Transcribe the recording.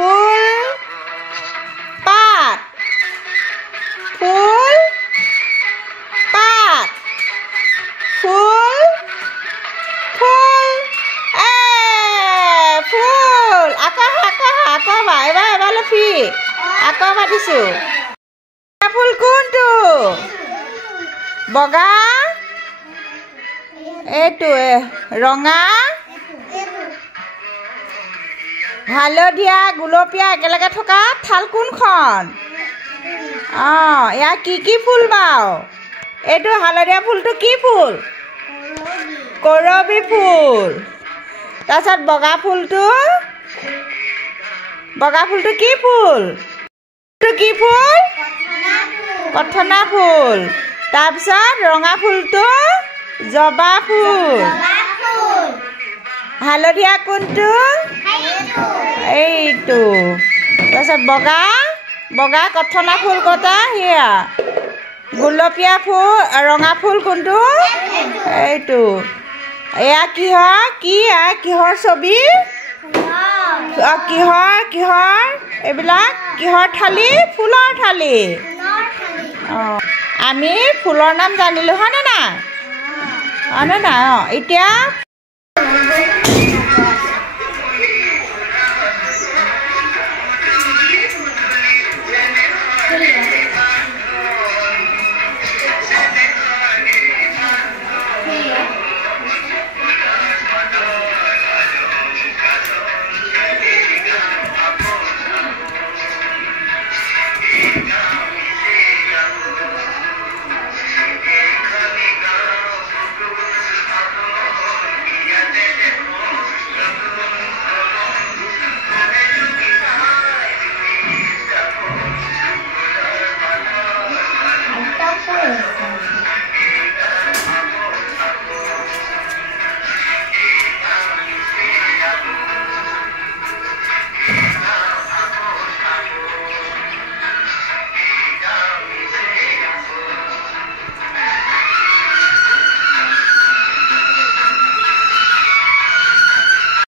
ফুল পাত ফুল পাত ফুল ফুল ফুল আকৌ এবাৰ লফি আকৌ পাতিছোঁ ফুল কোনটো বগা এইটো ৰঙা হালধীয়া গুলপীয়া একেলগে থকা থাল কোনখন ইয়াৰ কি ফুল বাৰু এইটো হালধীয়া ফুলটো কি ফুল কৰবী ফুল তাৰপিছত বগা ফুলটো কি ফুল কি ফুল কথনা ফুল তাৰপিছত ৰঙা ফুলটো জবা ফুল হালধীয়া কোনটো এইটো তাৰপিছত বগা কথনা ফুল কটা সেয়া গুলপীয়া ফুল ৰঙা ফুল কোনটো এইটো এয়া কিহৰ ছবি কিহৰ এইবিলাক কিহৰ থালি ফুলৰ থালি আমি ফুলৰ নাম জানিলোঁ হয়নে নাই এতিয়া